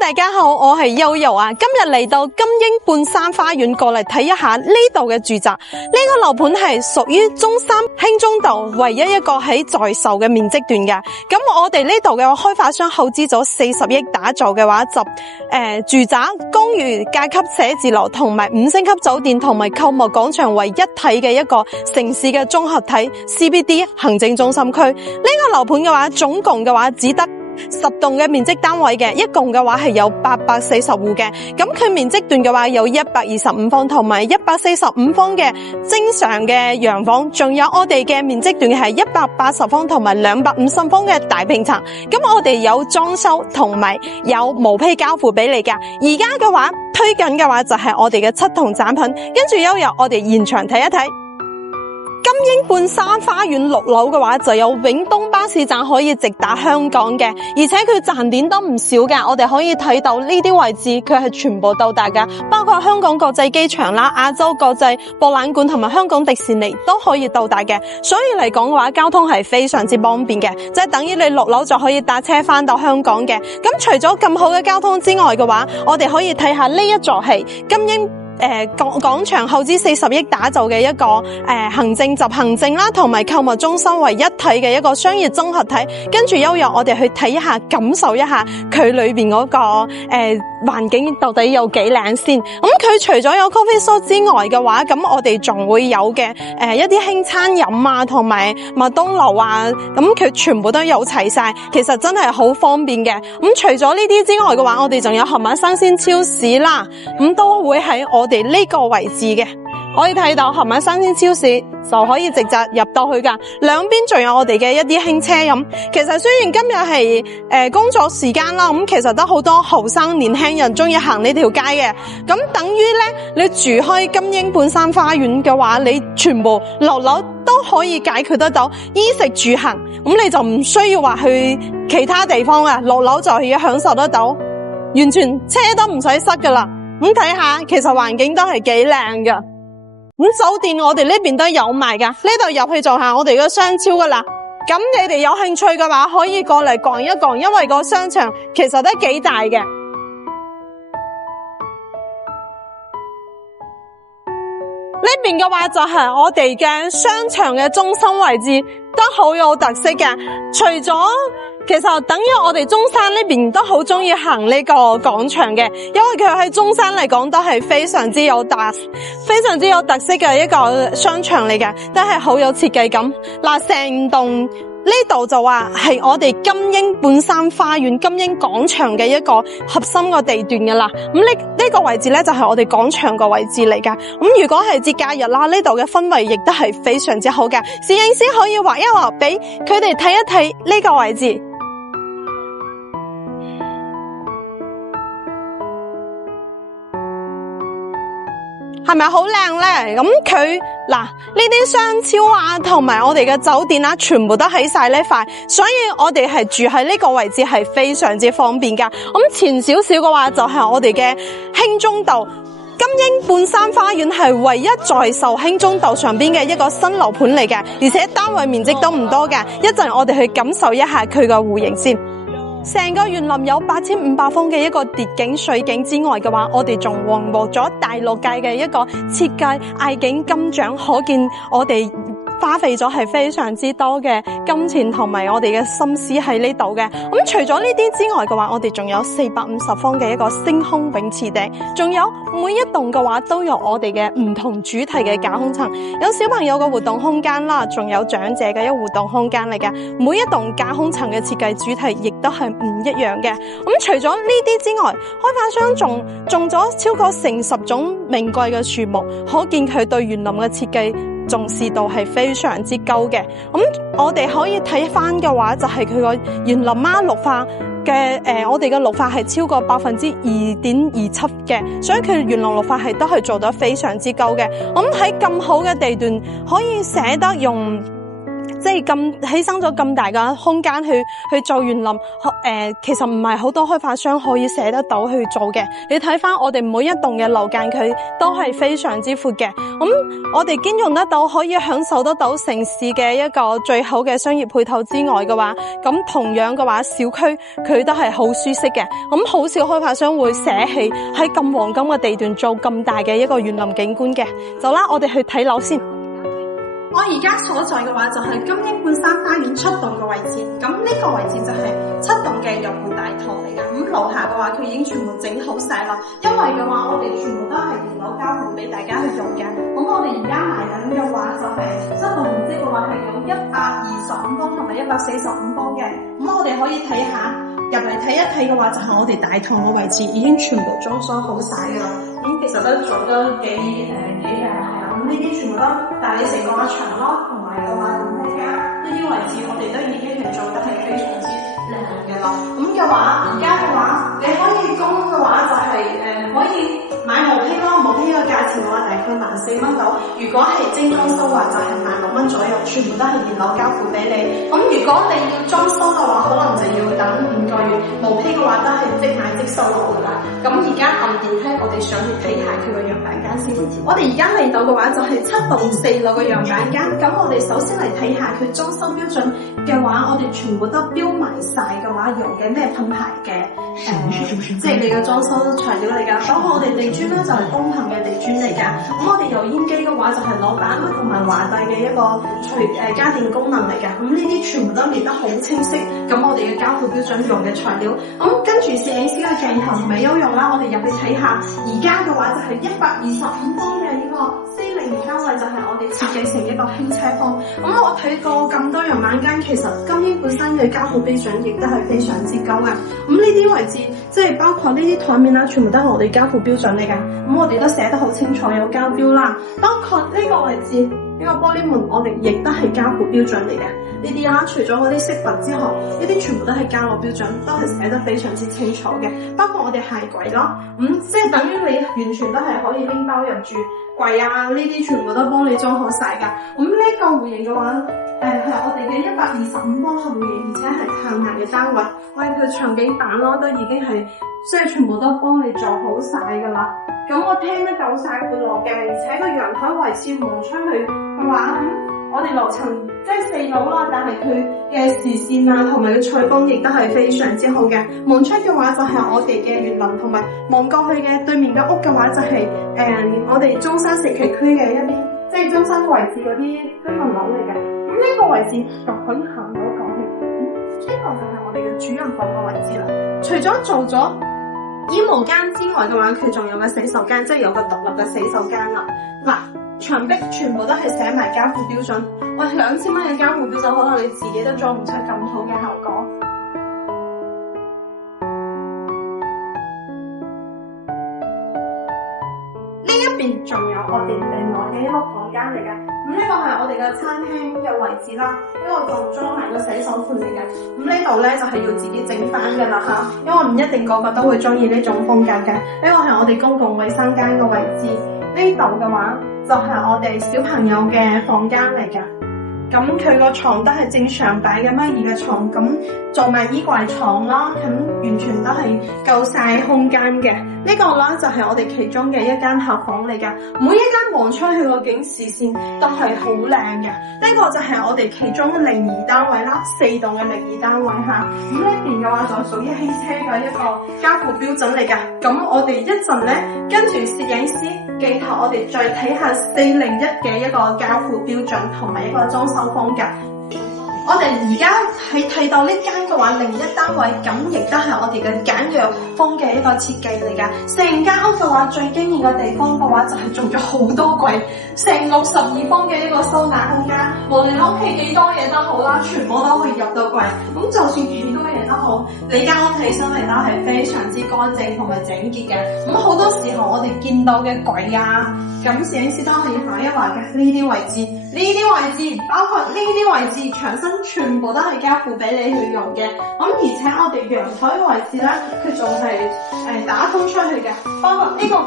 大家好，我係悠悠啊。今日嚟到金鷹半山花園過嚟睇一下呢度嘅住宅。呢個樓盤係屬於中山興中道唯一一個喺在售嘅面積段嘅。咁我哋呢度嘅開發商耗資咗40億打造嘅話，就住宅、公寓、甲級寫字樓同埋5星級酒店同埋購物廣場為一體嘅一個城市嘅綜合體 CBD 行政中心區。呢個樓盤嘅話，總共嘅話只得10棟嘅面積單位嘅，一共嘅話係有840戶嘅。咁佢面積段嘅話有125方同埋145方嘅正常嘅洋房，仲有我哋嘅面積段係180方同埋250方嘅大平層。咁我哋有裝修同埋有毛坯交付俾你噶。而家嘅話推緊嘅話就係我哋嘅7棟展品，跟住悠悠我哋現場睇一睇。金鷹半山花園6樓嘅話就有永東巴士站可以直達香港嘅，而且佢站點都唔少㗎。我哋可以睇到呢啲位置佢係全部到達㗎，包括香港國際機場啦、亞洲國際博覽館同埋香港迪士尼都可以到達嘅。所以嚟講嘅話，交通係非常之方便嘅，即係等於你6樓就可以搭車翻到香港嘅。咁除咗咁好嘅交通之外嘅話，我哋可以睇下呢一座係金鷹廣場耗資40億打造嘅一個行政集行政啦，同埋購物中心為一體嘅一個商業綜合體。跟住悠悠我哋去睇一下，感受一下佢裏邊嗰個環境到底有幾靚先。咁佢除咗有 coffee shop 之外嘅話，咁我哋仲會有嘅一啲輕餐飲啊，同埋麥當勞啊，咁佢全部都有齊晒，其實真係好方便嘅。咁除咗呢啲之外嘅話，我哋仲有盒馬生鮮超市啦，咁都會喺我哋呢個位置嘅。可以睇到盒馬生鮮超市就可以直接入到去噶，兩邊仲有我哋嘅一啲輕車咁。其實雖然今日係工作時間啦，咁其實都好多後生年輕人中意行呢條街嘅。咁等於咧，你住開金鷹半山花園嘅話，你全部6樓都可以解決得到衣食住行，咁你就唔需要話去其他地方啊，6樓就可以享受得到，完全車都唔使塞噶啦。咁睇下，其實環境都係幾靚噶。咁酒店我哋呢邊都有賣噶，呢度入去就係我哋嘅商超噶啦。咁你哋有興趣嘅話，可以過嚟逛一逛，因為個商場其實都幾大嘅。呢邊嘅話就係我哋嘅商場嘅中心位置，都好有特色嘅。除咗其實等於我哋中山呢邊都好中意行呢個廣場嘅，因為佢喺中山嚟講都係非常之有特色嘅一個商場嚟嘅，都係好有設計感。嗱，成棟呢度就話係我哋金鷹半山花園金鷹廣場嘅一個核心嘅地段㗎啦。咁呢個位置咧就係我哋廣場個位置嚟噶。咁如果係節假日啦，呢度嘅氛圍亦都係非常之好嘅。攝影師可以畫一畫俾佢哋睇一睇呢個位置。係咪好靚咧？咁佢嗱呢啲商超啊，同埋我哋嘅酒店啊，全部都喺晒呢塊，所以我哋係住喺呢個位置係非常之方便噶。咁前少少嘅話就係我哋嘅興中道，金鷹半山花園係唯一在售興中道上邊嘅一個新樓盤嚟嘅，而且單位面積都唔多嘅。一陣我哋去感受一下佢個戶型先。成個園林有8500方嘅一個蝶景水景之外嘅話，我哋仲榮獲咗大陸界嘅一個設計藝景金獎，可見我哋花費咗係非常之多嘅金錢同埋我哋嘅心思喺呢度嘅。咁除咗呢啲之外嘅話，我哋仲有450方嘅一個星空泳池地，仲有每一棟嘅話都有我哋嘅唔同主題嘅架空層，有小朋友嘅活動空間啦，仲有長者嘅一個活動空間嚟嘅。每一棟架空層嘅設計主題亦都係唔一樣嘅。咁除咗呢啲之外，開發商仲種咗超過10種名貴嘅樹木，可見佢對園林嘅設計重視度係非常之高嘅。咁我哋可以睇翻嘅話，就係佢個園林綠化嘅我哋嘅綠化係超過2.27%嘅，所以佢園林綠化係都係做得非常之高嘅。咁喺咁好嘅地段，可以捨得用即係咁犧牲咗咁大嘅空間去做園林，其實唔係好多開發商可以捨得到去做嘅。你睇翻我哋每一棟嘅樓間，佢都係非常之闊嘅。咁我哋兼容得到，可以享受得到城市嘅一個最好嘅商業配套之外嘅話，咁同樣嘅話，小區佢都係好舒適嘅。咁好少開發商會捨棄喺咁黃金嘅地段做咁大嘅一個園林景觀嘅。走啦，我哋去睇樓先。我而家所在嘅話就係金鷹半山花園7棟嘅位置，咁呢個位置就係7棟嘅入戶大堂嚟噶。咁樓下嘅話佢已經全部整好晒啦，因為嘅話我哋全部都係原樓交付俾大家去用嘅。咁我哋而家賣緊嘅話就係7棟面積嘅話係有125方同埋145方嘅。咁我哋可以睇下入嚟睇一睇嘅話，就係我哋大堂嘅位置已經全部裝修好晒噶啦。咁其實都做得幾靚係啊。咁呢啲全部都大理石嘅話牆咯，同埋嘅話咁呢啲位置我哋都已經係做得係非常之靚嘅啦。咁嘅話，而家嘅話你可以供嘅話就係可以買毛坯咯，毛坯嘅價錢嘅話大概14,000到。如果係精裝修嘅話就係16,000左右，全部都係現樓交付俾你。咁如果你要裝修嘅話，可能就要等5個月。毛坯嘅話都係即買即收落噶啦。咁而家按電梯，我哋上去睇下佢個樣板間先。我哋而家嚟到嘅話就係7棟4樓嘅樣板間。咁我哋首先嚟睇下佢裝修標準嘅話，我哋全部都標埋晒嘅話，用嘅咩品牌嘅即係你嘅裝修材料嚟噶。包括我哋地磚咧就係東行嘅地磚嚟噶。咁我哋油煙機嘅話就係攞板啦，同埋華帝嘅一個家電功能嚟噶。咁呢啲全部都列得好清晰。咁我哋嘅交付標準用嘅材料，咁跟住攝影師嘅鏡頭未有用啦，我哋入去睇下。而家嘅話就係125方嘅呢個402單位，就係我哋設計成一個輕車房。咁我睇過咁多樣板間，其實金鷹本身嘅交付標準亦都係非常之高嘅。咁呢啲位置即係包括呢啲台面啦，全部都係我哋交付標準嚟噶。咁我哋都寫得好清楚，有交標啦。包括呢個位置呢個玻璃門，我哋亦都係交付標準嚟嘅。呢啲啦，除咗嗰啲飾物之外，呢啲全部都係交落標準，都係寫得非常之清楚嘅。包括我哋鞋櫃咯，即係等於你完全都係可以拎包入住櫃啊，呢啲全部都幫你裝好晒噶。咁呢個戶型嘅話，係我哋嘅125方嘅戶型，而且係向陽嘅單位。喂，佢場景板咯，都已經係即係全部都幫你做好晒噶啦。咁我聽得夠晒闊落嘅，而且個陽台位置望出去嘅話，我哋樓層即係4樓啦，但係佢嘅視線啊同埋個採光亦都係非常之好嘅。望出嘅話就係我哋嘅園林，同埋望過去嘅對面嘅屋嘅話就係我哋中山社區嘅一啲即係中山位置嗰啲居民樓嚟嘅。咁呢個位置就可以行到過去，呢個就係我哋嘅主人房嘅位置啦。除咗做咗衣帽間之外嘅話，佢仲有個洗手間，即係有個獨立嘅洗手間啦。嗱，牆壁全部都係寫埋交付標準。喂，2000蚊嘅交付標準，可能你自己都做唔出咁好嘅效果。呢一邊仲有我哋另外嘅一個房間嚟嘅。咁呢個係我哋嘅餐廳嘅位置啦，呢個仲裝埋個洗手盆嚟嘅。咁呢度咧就係要自己整翻嘅啦吓，因為唔一定個個都會中意呢種風格嘅。呢個係我哋公共衛生間嘅位置，呢度嘅話就係我哋小朋友嘅房間嚟嘅。咁佢個床都係正常擺嘅米二嘅床，咁做埋衣櫃床啦，咁完全都係夠晒空間嘅。呢個啦就係我哋其中嘅一間客房嚟㗎，每一間望出去個景視線都係好靚嘅。呢個就係我哋其中02單位啦，4棟嘅02單位吓。咁呢邊嘅話就屬於汽車嘅一個交付標準嚟㗎。咁我哋一陣咧跟住攝影師鏡頭，我哋再睇下401嘅一個交付標準同埋一個裝修風格。我哋而家喺睇到呢間嘅話01單位，咁亦都係我哋嘅簡約風嘅一個設計嚟噶。成間屋嘅話最驚艷嘅地方嘅話就係做咗好多櫃，成62方嘅一個收納空間，無論屋企幾多嘢都好啦，全部都可以入到櫃。咁就算幾多嘢都好，你間屋睇上嚟都係非常之乾淨同埋整潔嘅。咁好多時候我哋見到嘅櫃啊，咁攝影師都可以畫一畫嘅呢啲位置，呢啲位置包括呢啲位置牆身全部都係交付俾你去用嘅。咁而且我哋陽台位置咧，佢仲係打通出去嘅，包括呢個櫃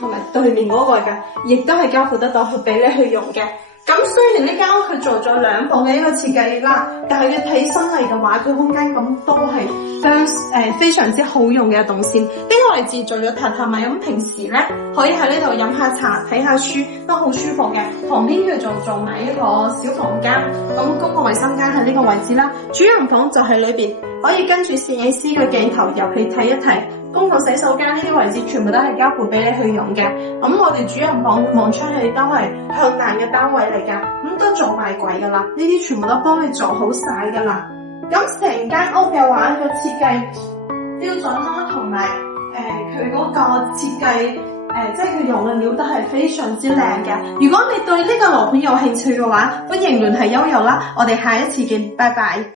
同埋對面嗰個嘅，亦都係交付得到去俾你去用嘅。咁雖然呢間屋佢做咗兩房嘅一個設計啦，但係你睇起身嚟嘅話，佢空間咁都係非常之好用嘅動線。呢個位置做咗榻榻米，咁平時咧可以喺呢度飲下茶、睇下書都好舒服嘅。旁邊佢就做埋一個小房間，咁公共衛生間喺呢個位置啦。主人房就喺裏邊，可以跟住攝影師嘅鏡頭入去睇一睇。公共洗手間呢啲位置全部都係交付俾你去用嘅。咁我哋主人房望出去都係向南嘅單位嚟噶，咁都做埋櫃噶啦。呢啲全部都幫你做好晒噶啦。咁成間屋嘅話，個設計標準啦，同埋佢嗰個設計即係佢用嘅料都係非常之靚嘅。如果你對呢個樓盤有興趣嘅話，歡迎聯繫悠悠啦。我哋下一次見，拜拜。